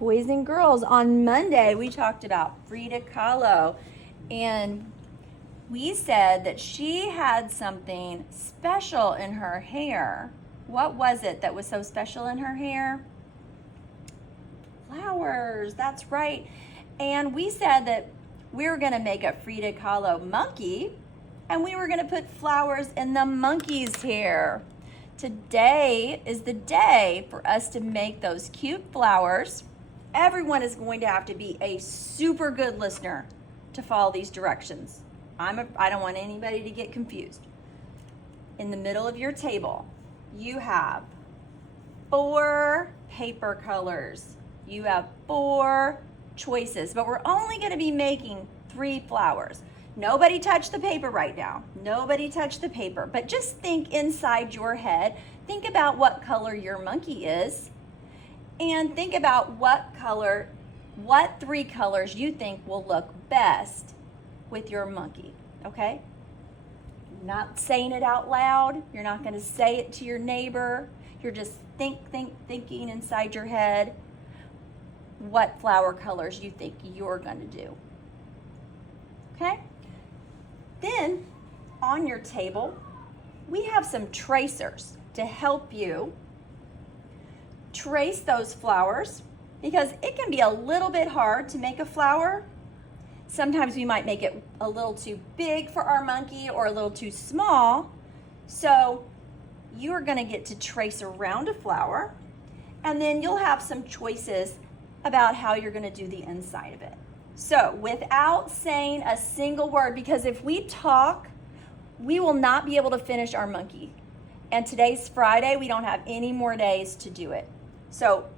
Boys and girls, on Monday we talked about Frida Kahlo, and we said that she had something special in her hair. What was it that was so special in her hair? Flowers, that's right. And we said that we were going to make a Frida Kahlo monkey, and we were going to put flowers in the monkey's hair. Today is the day for us to make those cute flowers. Everyone is going to have to be a super good listener to follow these directions. I don't want anybody to get confused. In the middle of your table, you have 4 paper colors. You have 4 choices, but we're only going to be making 3 flowers. Nobody touch the paper right now. Nobody touch the paper, but just think inside your head. Think about what color your monkey is, and think about what 3 colors you think will look best with your monkey, okay? Not saying it out loud. You're not going to say it to your neighbor. You're just thinking inside your head what flower colors you think you're going to do. Okay? Then on your table, we have some tracers to help you trace those flowers, because it can be a little bit hard to make a flower. Sometimes we might make it a little too big for our monkey or a little too small. So you're going to get to trace around a flower, and then you'll have some choices about how you're going to do the inside of it. So without saying a single word, because if we talk, we will not be able to finish our monkey. And today's Friday, we don't have any more days to do it. So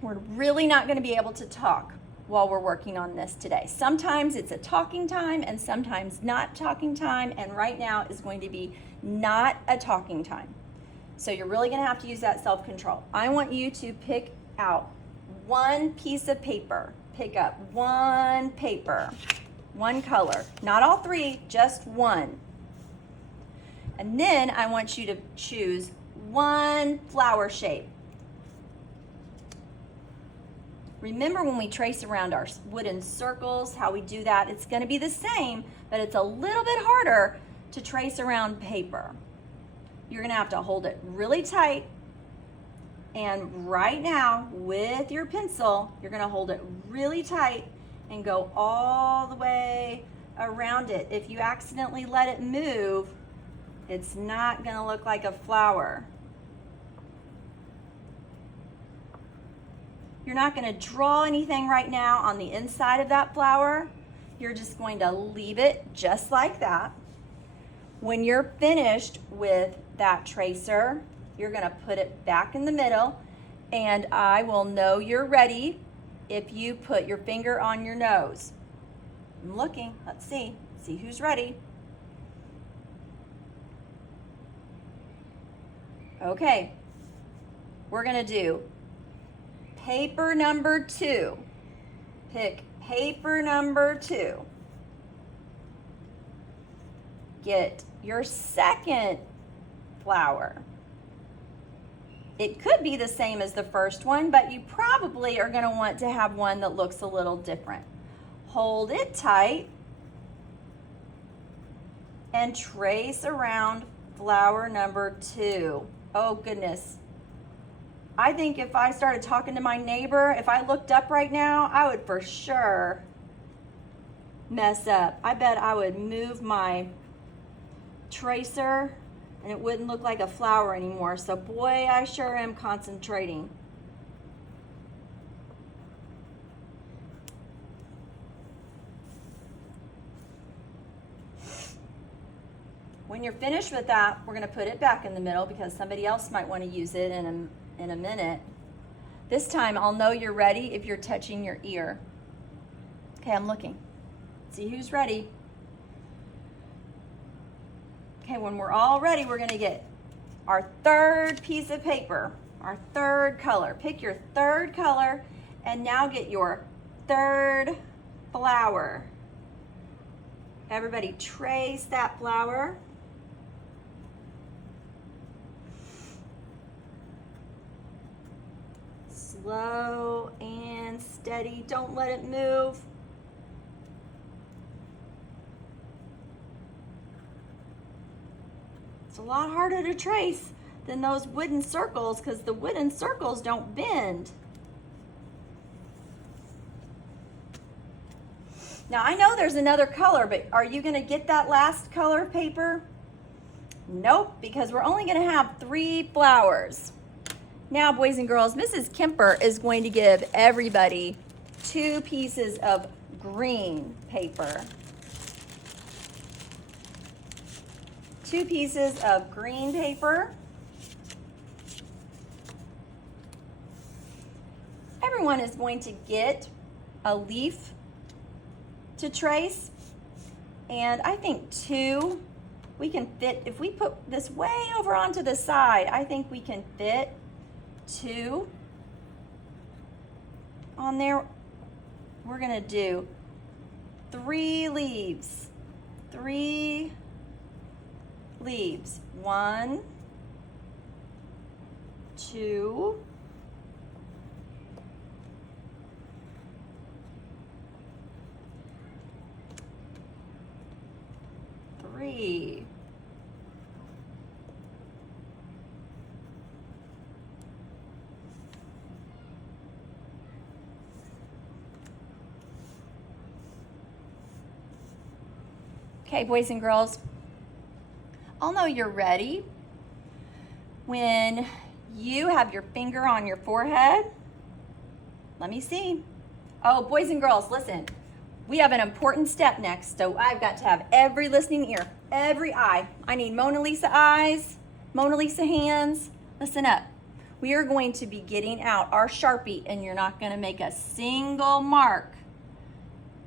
we're really not going to be able to talk while we're working on this today. Sometimes it's a talking time and sometimes not talking time, and right now is going to be not a talking time. So you're really going to have to use that self-control. I want you to pick out 1 piece of paper. Pick up 1 paper, 1 color, not all 3, just 1. And then I want you to choose 1 flower shape. Remember when we trace around our wooden circles, how we do that? It's going to be the same, but it's a little bit harder to trace around paper. You're going to have to hold it really tight. And right now, with your pencil, you're going to hold it really tight and go all the way around it. If you accidentally let it move, it's not going to look like a flower. You're not going to draw anything right now on the inside of that flower. You're just going to leave it just like that. When you're finished with that tracer, you're going to put it back in the middle, and I will know you're ready if you put your finger on your nose. I'm looking. Let's see. See who's ready. Okay. We're going to do paper number 2. Pick paper number 2. Get your second flower. It could be the same as the first one, but you probably are going to want to have one that looks a little different. Hold it tight and trace around flower number 2. Oh goodness. I think if I started talking to my neighbor, if I looked up right now, I would for sure mess up. I bet I would move my tracer and it wouldn't look like a flower anymore. So boy, I sure am concentrating. When you're finished with that, we're going to put it back in the middle because somebody else might want to use it in a minute. This time I'll know you're ready if you're touching your ear. Okay, I'm looking. See who's ready. Okay, when we're all ready, we're going to get our third piece of paper, our third color. Pick your third color and now get your third flower. Everybody trace that flower. Slow and steady. Don't let it move. It's a lot harder to trace than those wooden circles because the wooden circles don't bend. Now I know there's another color, but are you gonna get that last color paper? Nope, because we're only gonna have 3 flowers. Now, boys and girls, Mrs. Kemper is going to give everybody 2 pieces of green paper. 2 pieces of green paper. Everyone is going to get a leaf to trace, and I think 2 we can fit. If we put this way over onto the side, I think we can fit 2 on there. We're gonna do 3 leaves. 3 leaves. 1, 2, 3. Okay, boys and girls, I'll know you're ready when you have your finger on your forehead. Let me see. Oh, boys and girls, listen. We have an important step next, so I've got to have every listening ear, every eye. I need Mona Lisa eyes, Mona Lisa hands. Listen up. We are going to be getting out our Sharpie, and you're not going to make a single mark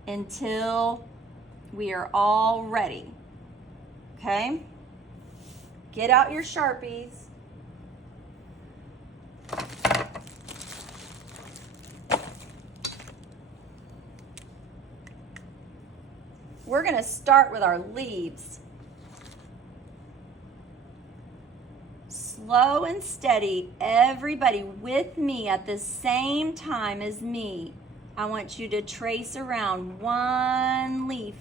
until we are all ready. Okay? Get out your Sharpies. We're going to start with our leaves. Slow and steady, everybody with me at the same time as me. I want you to trace around 1 leaf.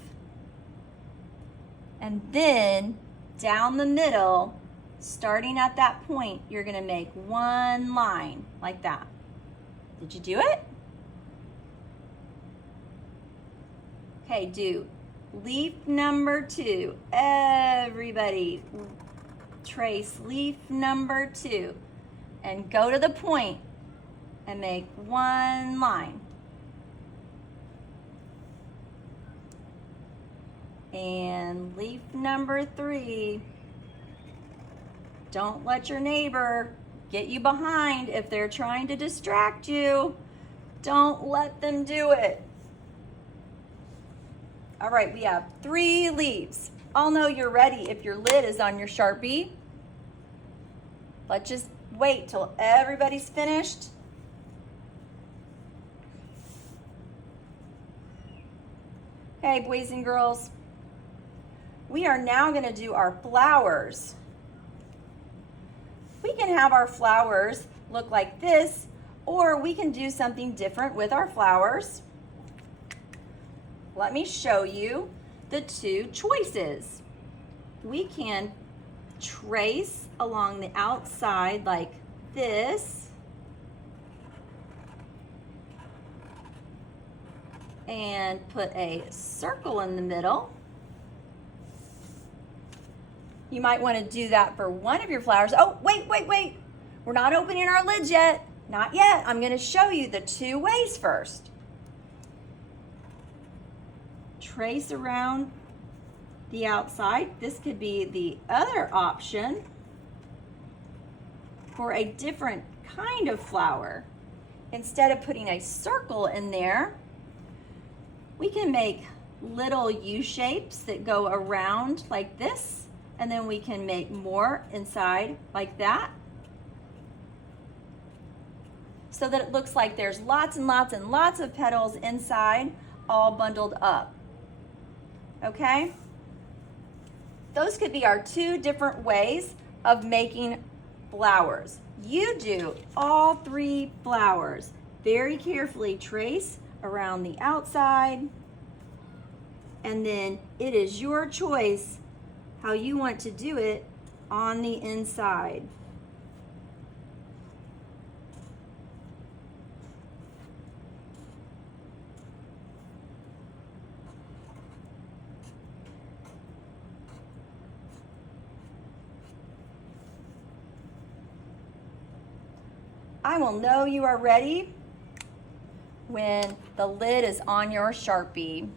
And then down the middle, starting at that point, you're going to make 1 line like that. Did you do it? Okay, do leaf number 2. Everybody trace leaf number 2 and go to the point and make 1 line. And leaf number 3. Don't let your neighbor get you behind if they're trying to distract you. Don't let them do it. All right, we have 3 leaves. I'll know you're ready if your lid is on your Sharpie. Let's just wait till everybody's finished. Okay, boys and girls, we are now going to do our flowers. We can have our flowers look like this, or we can do something different with our flowers. Let me show you the 2 choices. We can trace along the outside like this, and put a circle in the middle. You might want to do that for one of your flowers. Oh, wait. We're not opening our lids yet. Not yet. I'm going to show you the 2 ways first. Trace around the outside. This could be the other option for a different kind of flower. Instead of putting a circle in there, we can make little U shapes that go around like this, and then we can make more inside like that, so that it looks like there's lots and lots and lots of petals inside, all bundled up. Okay? Those could be our 2 different ways of making flowers. You do all 3 flowers very carefully trace around the outside, and then it is your choice how you want to do it on the inside. I will know you are ready when the lid is on your Sharpie.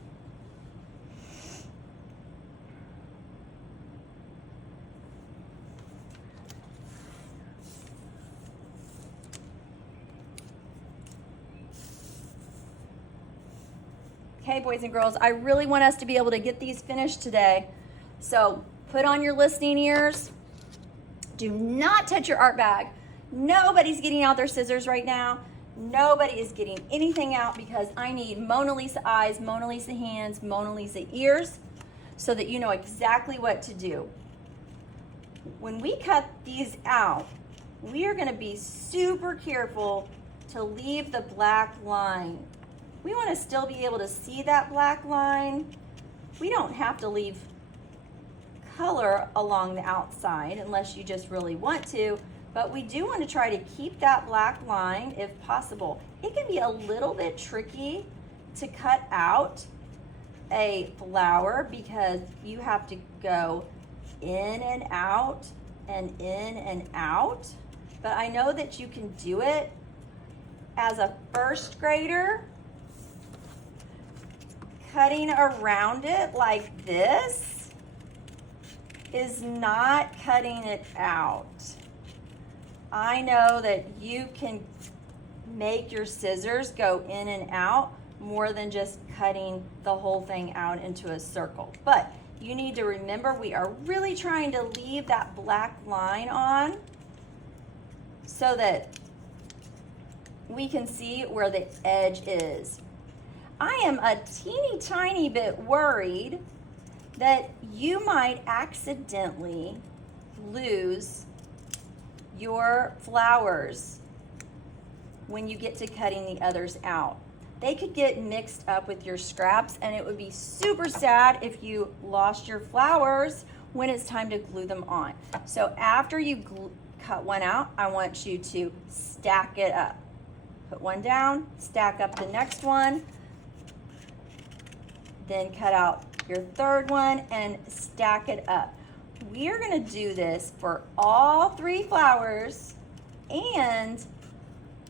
Okay, boys and girls, I really want us to be able to get these finished today. So put on your listening ears. Do not touch your art bag. Nobody's getting out their scissors right now. Nobody is getting anything out because I need Mona Lisa eyes, Mona Lisa hands, Mona Lisa ears so that you know exactly what to do. When we cut these out, we are going to be super careful to leave the black line. We want to still be able to see that black line. We don't have to leave color along the outside unless you just really want to, but we do want to try to keep that black line if possible. It can be a little bit tricky to cut out a flower because you have to go in and out and in and out, but I know that you can do it. As a first grader, cutting around it like this is not cutting it out. I know that you can make your scissors go in and out more than just cutting the whole thing out into a circle. But you need to remember we are really trying to leave that black line on so that we can see where the edge is. I am a teeny tiny bit worried that you might accidentally lose your flowers when you get to cutting the others out. They could get mixed up with your scraps and it would be super sad if you lost your flowers when it's time to glue them on. So after you cut one out, I want you to stack it up. Put one down, stack up the next one, then cut out your third one and stack it up. We are going to do this for all 3 flowers and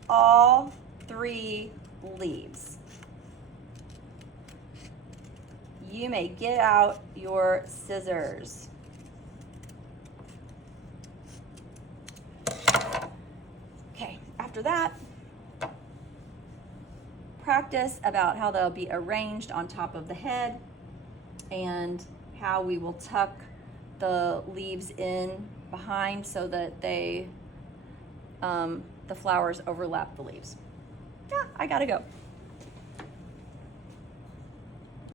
all 3 leaves. You may get out your scissors. Okay, after that, practice about how they'll be arranged on top of the head and how we will tuck the leaves in behind so that they the flowers overlap the leaves. Yeah, I gotta go.